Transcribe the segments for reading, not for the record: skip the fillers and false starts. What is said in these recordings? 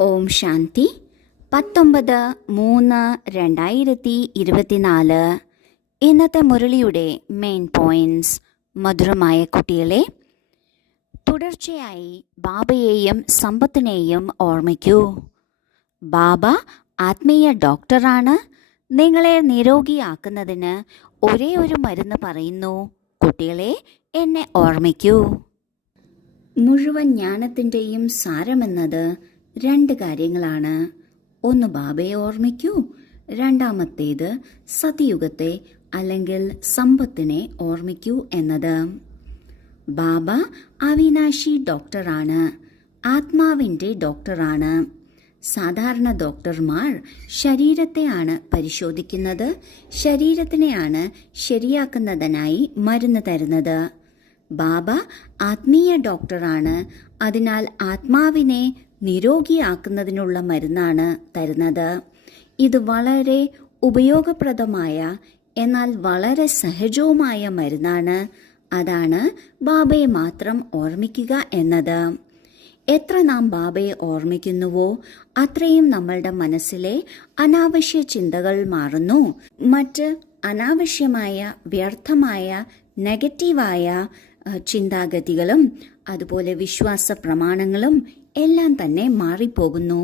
ഓം ശാന്തി 19/3/2024. ഇന്നത്തെ മുരളിയുടെ main points. മധുരമായ കുട്ടികളെ, തുടർച്ചയായി ബാബയെയും സമ്പത്തിനെയും ഓർമ്മിക്കൂ. ബാബ ആത്മീയ ഡോക്ടറാണ്. നിങ്ങളെ നിരോഗിയാക്കുന്നതിന് ഒരേ ഒരു മരുന്ന് പറയുന്നു: കുട്ടികളെ, എന്നെ ഓർമ്മിക്കൂ. മുഴുവൻ ജ്ഞാനത്തിൻ്റെയും സാരമെന്നത് രണ്ട് കാര്യങ്ങളാണ്. ഒന്ന് ബാബയെ ഓർമ്മിക്കൂ, രണ്ടാമത്തേത് സതയുഗത്തെ അല്ലെങ്കിൽ സമ്പത്തിനെ ഓർമ്മിക്കൂ എന്നത്. ബാബ അവിനാശി ഡോക്ടറാണ്, ആത്മാവിൻ്റെ ഡോക്ടറാണ്. സാധാരണ ഡോക്ടർമാർ ശരീരത്തെയാണ് പരിശോധിക്കുന്നത്, ശരീരത്തിനെയാണ് ശരിയാക്കുന്നതിനായി മരുന്ന് തരുന്നത്. ബാബ ആത്മീയ ഡോക്ടറാണ്, അതിനാൽ ആത്മാവിനെ നിരോഗിയാക്കുന്നതിനുള്ള മരുന്നാണ് തരുന്നത്. ഇത് വളരെ ഉപയോഗപ്രദമായ എന്നാൽ വളരെ സഹജവുമായ മരുന്നാണ്. അതാണ് ബാബയെ മാത്രം ഓർമ്മിക്കുക എന്നത്. എത്ര നാം ബാബയെ ഓർമ്മിക്കുന്നുവോ അത്രയും നമ്മളുടെ മനസ്സിലെ അനാവശ്യ ചിന്തകൾ മാറുന്നു. മറ്റ് അനാവശ്യമായ വ്യർത്ഥമായ നെഗറ്റീവായ ചിന്താഗതികളും അതുപോലെ വിശ്വാസ പ്രമാണങ്ങളും എല്ലാം തന്നെ മാറിപ്പോകുന്നു.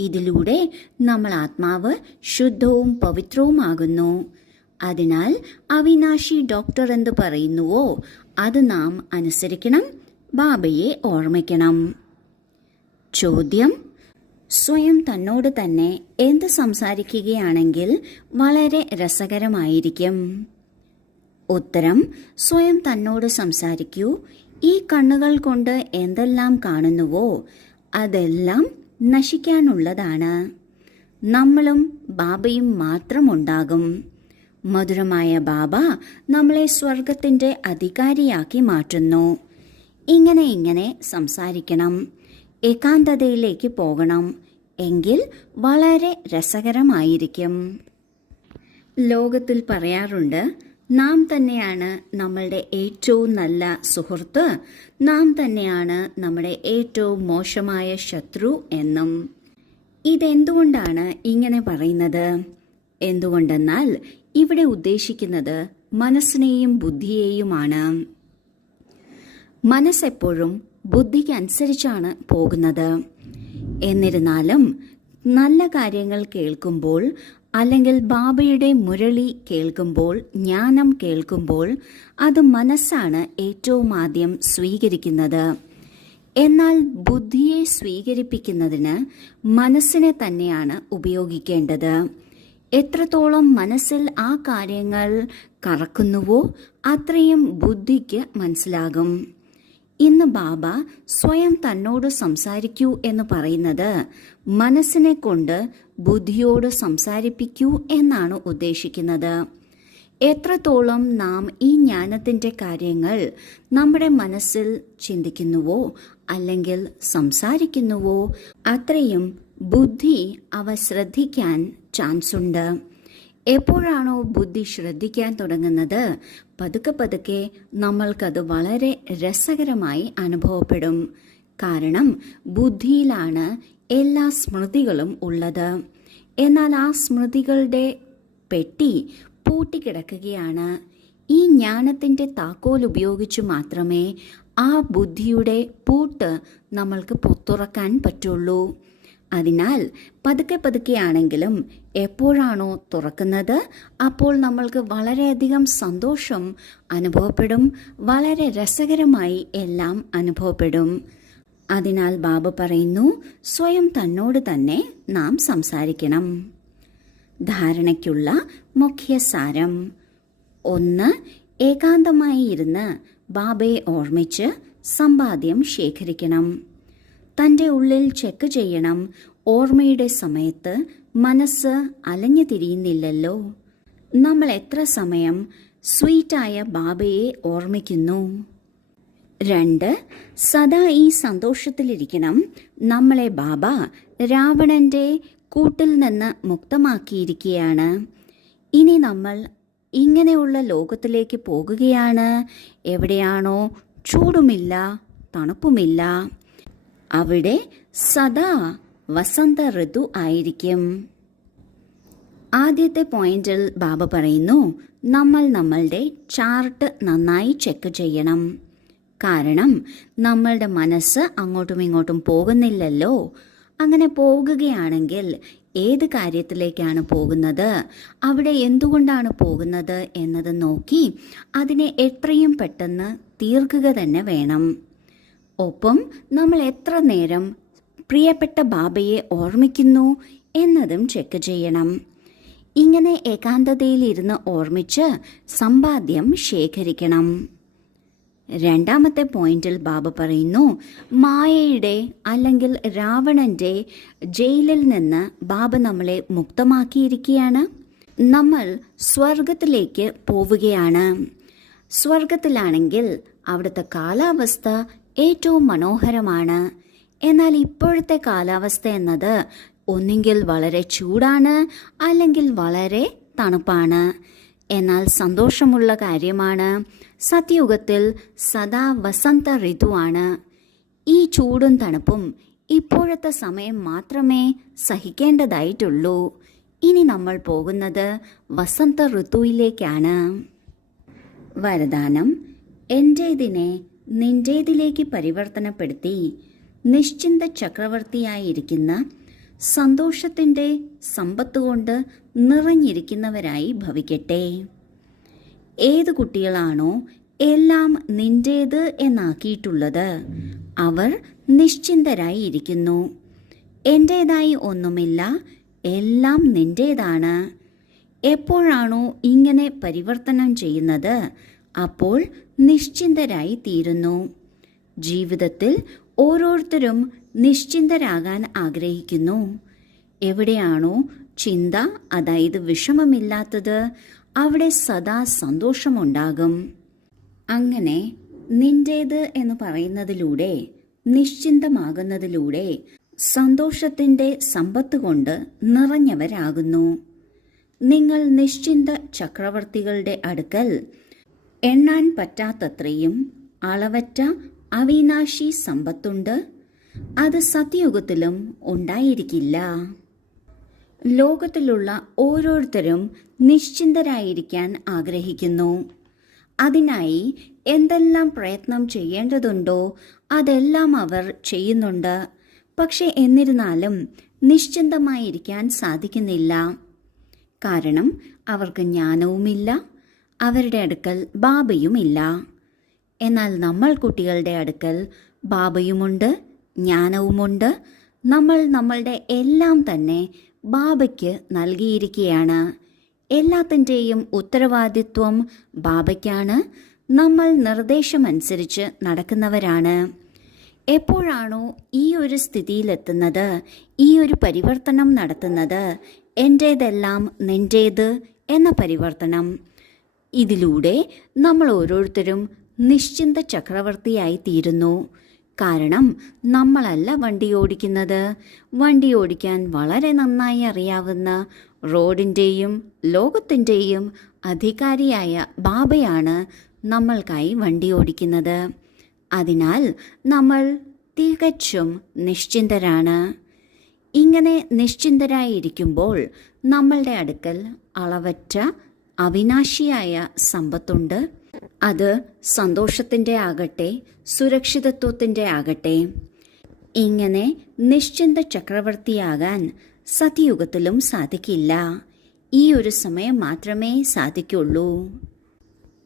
ഇതിലൂടെ നമ്മൾ ആത്മാവ് ശുദ്ധവും പവിത്രവുമാകുന്നു. അതിനാൽ അവിനാശി ഡോക്ടർ എന്ത് പറയുന്നുവോ അത് നാം അനുസരിക്കണം, ബാബയെ ഓർമ്മിക്കണം. ചോദ്യം: സ്വയം തന്നോട് തന്നെ എന്ത് സംസാരിക്കുകയാണെങ്കിൽ വളരെ രസകരമായിരിക്കും? ഉത്തരം: സ്വയം തന്നോട് സംസാരിക്കൂ. ഈ കണ്ണുകൾ കൊണ്ട് എന്തെല്ലാം കാണുന്നുവോ അതെല്ലാം നശിക്കാനുള്ളതാണ്. നമ്മളും ബാബയും മാത്രമുണ്ടാകും. മധുരമായ ബാബ നമ്മളെ സ്വർഗത്തിൻ്റെ അധികാരിയാക്കി മാറ്റുന്നു. ഇങ്ങനെ സംസാരിക്കണം, ഏകാന്തതയിലേക്ക് പോകണം. എങ്കിൽ വളരെ രസകരമായിരിക്കും. ലോകത്തിൽ പറയാറുണ്ട്, നാം തന്നെയാണ് നമ്മളുടെ ഏറ്റവും നല്ല സുഹൃത്ത്, നാം തന്നെയാണ് നമ്മുടെ ഏറ്റവും മോശമായ ശത്രു എന്നും. ഇതെന്തുകൊണ്ടാണ് ഇങ്ങനെ പറയുന്നത്? എന്തുകൊണ്ടെന്നാൽ ഇവിടെ ഉദ്ദേശിക്കുന്നത് മനസ്സിനെയും ബുദ്ധിയെയുമാണ്. മനസ്സെപ്പോഴും ബുദ്ധിക്ക് അനുസരിച്ചാണ് പോകുന്നത്. എന്നിരുന്നാലും നല്ല കാര്യങ്ങൾ കേൾക്കുമ്പോൾ അല്ലെങ്കിൽ ബാബയുടെ മുരളി കേൾക്കുമ്പോൾ, ജ്ഞാനം കേൾക്കുമ്പോൾ അത് മനസ്സാണ് ഏറ്റവും ആദ്യം സ്വീകരിക്കുന്നത്. എന്നാൽ ബുദ്ധിയെ സ്വീകരിപ്പിക്കുന്നതിന് മനസ്സിനെ തന്നെയാണ് ഉപയോഗിക്കേണ്ടത്. എത്രത്തോളം മനസ്സിൽ ആ കാര്യങ്ങൾ കറക്കുന്നുവോ അത്രയും ബുദ്ധിക്ക് മനസ്സിലാകും. ഇന്ന് ബാബ സ്വയം തന്നോട് സംസാരിക്കൂ എന്ന് പറയുന്നത് മനസ്സിനെ കൊണ്ട് ബുദ്ധിയോട് സംസാരിപ്പിക്കൂ എന്നാണ് ഉദ്ദേശിക്കുന്നത്. എത്രത്തോളം നാം ഈ ജ്ഞാനത്തിൻ്റെ കാര്യങ്ങൾ നമ്മുടെ മനസ്സിൽ ചിന്തിക്കുന്നുവോ അല്ലെങ്കിൽ സംസാരിക്കുന്നുവോ അത്രയും ബുദ്ധി അവ ശ്രദ്ധിക്കാൻ ചാൻസുണ്ട്. എപ്പോഴാണോ ബുദ്ധി ശ്രദ്ധിക്കാൻ തുടങ്ങുന്നത് പതുക്കെ നമ്മൾക്കത് വളരെ രസകരമായി അനുഭവപ്പെടും. കാരണം ബുദ്ധിയിലാണ് എല്ലാ സ്മൃതികളും ഉള്ളത്. എന്നാൽ ആ സ്മൃതികളുടെ പെട്ടി പൂട്ടിക്കിടക്കുകയാണ്. ഈ ജ്ഞാനത്തിൻ്റെ താക്കോൽ ഉപയോഗിച്ചു മാത്രമേ ആ ബുദ്ധിയുടെ പൂട്ട് നമ്മൾക്ക് പുറത്തുറക്കാൻ പറ്റുള്ളൂ. അതിനാൽ പതുക്കെയാണെങ്കിലും എപ്പോഴാണോ തുറക്കുന്നത് അപ്പോൾ നമ്മൾക്ക് വളരെയധികം സന്തോഷം അനുഭവപ്പെടും, വളരെ രസകരമായി എല്ലാം അനുഭവപ്പെടും. അതിനാൽ ബാബ പറയുന്നു, സ്വയം തന്നോട് തന്നെ നാം സംസാരിക്കണം. ധാരണയ്ക്കുള്ള മുഖ്യസാരം: 1. ഏകാന്തമായി ഇരുന്ന് ബാബയെ ഓർമ്മിച്ച് സമ്പാദ്യം ശേഖരിക്കണം. തൻ്റെ ഉള്ളിൽ ചെക്ക് ചെയ്യണം, ഓർമ്മയുടെ സമയത്ത് മനസ്സ് അലഞ്ഞു തിരിയുന്നില്ലല്ലോ. നമ്മൾ എത്ര സമയം സ്വീറ്റായ ബാബയെ ഓർമ്മിക്കുന്നു? 2. സദാ ഈ സന്തോഷത്തിലിരിക്കണം. നമ്മളെ ബാബ രാവണന്റെ കൂട്ടിൽ നിന്ന് മുക്തമാക്കിയിരിക്കുകയാണ്. ഇനി നമ്മൾ ഇങ്ങനെയുള്ള ലോകത്തിലേക്ക് പോകുകയാണ്. എവിടെയാണോ ചൂടുമില്ല, തണുപ്പുമില്ല, അവിടെ സദാ വസന്ത ഋതു ആയിരിക്കും. ആദ്യത്തെ പോയിന്റിൽ ബാബ പറയുന്നു, നമ്മൾ നമ്മളുടെ ചാർട്ട് നന്നായി ചെക്ക് ചെയ്യണം. കാരണം നമ്മളുടെ മനസ്സ് അങ്ങോട്ടും ഇങ്ങോട്ടും പോകുന്നില്ലല്ലോ. അങ്ങനെ പോകുകയാണെങ്കിൽ ഏത് കാര്യത്തിലേക്കാണ് പോകുന്നത്, അവിടെ എന്തുകൊണ്ടാണ് പോകുന്നത് എന്നത് നോക്കി അതിനെ എത്രയും പെട്ടെന്ന് തീർക്കുക തന്നെ വേണം. ഒപ്പം നമ്മൾ എത്ര നേരം പ്രിയപ്പെട്ട ബാബയെ ഓർമ്മിക്കുന്നു എന്നതും ചെക്ക് ചെയ്യണം. ഇങ്ങനെ ഏകാന്തതയിലിരുന്ന് ഓർമ്മിച്ച് സമ്പാദ്യം ശേഖരിക്കണം. രണ്ടാമത്തെ പോയിന്റിൽ ബാബ പറയുന്നു, മായയുടെ അല്ലെങ്കിൽ രാവണന്റെ ജയിലിൽ നിന്ന് ബാബ നമ്മളെ മുക്തമാക്കിയിരിക്കുകയാണ്. നമ്മൾ സ്വർഗത്തിലേക്ക് പോവുകയാണ്. സ്വർഗത്തിലാണെങ്കിൽ അവിടുത്തെ കാലാവസ്ഥ ഏറ്റവും മനോഹരമാണ്. എന്നാൽ ഇപ്പോഴത്തെ കാലാവസ്ഥ എന്നത് ഒന്നുകിൽ വളരെ ചൂടാണ്, അല്ലെങ്കിൽ വളരെ തണുപ്പാണ്. എന്നാൽ സന്തോഷമുള്ള കാര്യമാണ്, സത്യയുഗത്തിൽ സദാ വസന്ത ഋതുവാണ്. ഈ ചൂടും തണുപ്പും ഇപ്പോഴത്തെ സമയം മാത്രമേ സഹിക്കേണ്ടതായിട്ടുള്ളൂ. ഇനി നമ്മൾ പോകുന്നത് വസന്ത ഋതുവിലേക്കാണ്. വരദാനം: എൻ്റേതിനെ നിൻ്റേതിലേക്ക് പരിവർത്തനപ്പെടുത്തി നിശ്ചിന്ത ചക്രവർത്തിയായിരിക്കുന്ന സന്തോഷത്തിൻ്റെ സമ്പത്തുകൊണ്ട് നിറഞ്ഞിരിക്കുന്നവരായി ഭവിക്കട്ടെ. ഏത് കുട്ടികളാണോ എല്ലാം നിൻ്റേത് എന്നാക്കിയിട്ടുള്ളത് അവർ നിശ്ചിന്തരായി ഇരിക്കുന്നു. എൻ്റേതായി ഒന്നുമില്ല, എല്ലാം നിൻ്റേതാണ്. എപ്പോഴാണോ ഇങ്ങനെ പരിവർത്തനം ചെയ്യുന്നത് അപ്പോൾ നിശ്ചിന്തരായി തീരുന്നു. ജീവിതത്തിൽ ഓരോരുത്തരും നിശ്ചിന്തരാകാൻ ആഗ്രഹിക്കുന്നു. എവിടെയാണോ ചിന്ത, അതായത് വിഷമമില്ലാത്തത്, അവിടെ സദാ സന്തോഷമുണ്ടാകും. അങ്ങനെ നിന്റേത് എന്ന് പറയുന്നതിലൂടെ, നിശ്ചിന്തമാകുന്നതിലൂടെ സന്തോഷത്തിൻ്റെ സമ്പത്ത് കൊണ്ട് നിറഞ്ഞവരാകുന്നു. നിങ്ങൾ നിശ്ചിന്ത ചക്രവർത്തികളുടെ അടുക്കൽ എണ്ണാൻ പറ്റാത്തത്രയും അളവറ്റ അവിനാശി സമ്പത്തുണ്ട്. അത് സത്യയുഗത്തിലും ഉണ്ടായിരിക്കില്ല. ലോകത്തിലുള്ള ഓരോരുത്തരും നിശ്ചിന്തരായിരിക്കാൻ ആഗ്രഹിക്കുന്നു. അതിനായി എന്തെല്ലാം പ്രയത്നം ചെയ്യേണ്ടതുണ്ടോ അതെല്ലാം അവർ ചെയ്യുന്നുണ്ട്. പക്ഷെ എന്നിരുന്നാലും നിശ്ചിന്തമായിരിക്കാൻ സാധിക്കുന്നില്ല. കാരണം അവർക്ക് ജ്ഞാനവുമില്ല, അവരുടെ അടുക്കൽ ബാബയുമില്ല. എന്നാൽ നമ്മൾ കുട്ടികളുടെ അടുക്കൽ ബാബയുമുണ്ട്, ജ്ഞാനവുമുണ്ട്. നമ്മൾ നമ്മളുടെ എല്ലാം തന്നെ ബാബയ്ക്ക് നൽകിയിരിക്കുകയാണ്. എല്ലാത്തിൻ്റെയും ഉത്തരവാദിത്വം ബാബയ്ക്കാണ്. നമ്മൾ നിർദ്ദേശമനുസരിച്ച് നടക്കുന്നവരാണ്. എപ്പോഴാണോ ഈ ഒരു സ്ഥിതിയിലെത്തുന്നത്, ഈ ഒരു പരിവർത്തനം നടത്തുന്നത്, എൻ്റേതെല്ലാം നിൻ്റേത് എന്ന പരിവർത്തനം, ഇതിലൂടെ നമ്മൾ ഓരോരുത്തരും നിശ്ചിന്ത ചക്രവർത്തിയായി തീരുന്നു. കാരണം നമ്മളല്ല വണ്ടി ഓടിക്കുന്നത്. വണ്ടി ഓടിക്കാൻ വളരെ നന്നായി അറിയാവുന്ന റോഡിൻ്റെയും ലോകത്തിൻ്റെയും അധികാരിയായ ബാബയാണ് നമ്മൾക്കായി വണ്ടി ഓടിക്കുന്നത്. അതിനാൽ നമ്മൾ തികച്ചും നിശ്ചിന്തരാണ്. ഇങ്ങനെ നിശ്ചിന്തരായിരിക്കുമ്പോൾ നമ്മളുടെ അടുക്കൽ അളവറ്റ അവിനാശിയായ സമ്പത്തുണ്ട്. അത് സന്തോഷത്തിൻ്റെ ആകട്ടെ, സുരക്ഷിതത്വത്തിൻ്റെ ആകട്ടെ. ഇങ്ങനെ നിശ്ചിന്ത ചക്രവർത്തിയാകാൻ സത്യയുഗത്തിലും സാധിക്കില്ല. ഈ ഒരു സമയം മാത്രമേ സാധിക്കുള്ളൂ.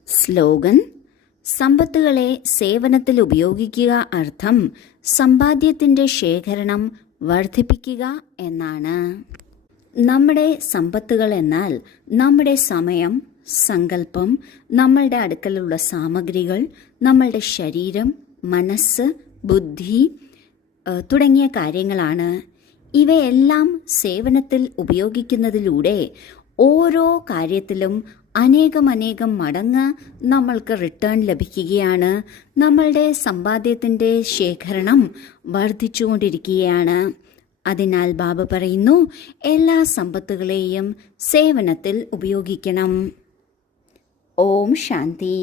സ്ലോഗൻ: സമ്പത്തുകളെ സേവനത്തിൽ ഉപയോഗിക്കുക. അർത്ഥം സമ്പാദ്യത്തിൻ്റെ ശേഖരണം വർദ്ധിപ്പിക്കുക എന്നാണ്. നമ്മുടെ സമ്പത്തുകൾ എന്നാൽ നമ്മുടെ സമയം, സങ്കല്പം, നമ്മളുടെ അടുക്കലുള്ള സാമഗ്രികൾ, നമ്മളുടെ ശരീരം, മനസ്സ്, ബുദ്ധി തുടങ്ങിയ കാര്യങ്ങളാണ്. ഇവയെല്ലാം സേവനത്തിൽ ഉപയോഗിക്കുന്നതിലൂടെ ഓരോ കാര്യത്തിലും അനേകം മടങ്ങ് നമ്മൾക്ക് റിട്ടേൺ ലഭിക്കുകയാണ്. നമ്മളുടെ സമ്പാദ്യത്തിൻ്റെ ശേഖരണം വർദ്ധിച്ചുകൊണ്ടിരിക്കുകയാണ്. അതിനാൽ ബാബ പറയുന്നു, എല്ലാ സമ്പത്തുകളെയും സേവനത്തിൽ ഉപയോഗിക്കണം. ഓം ശാന്തി.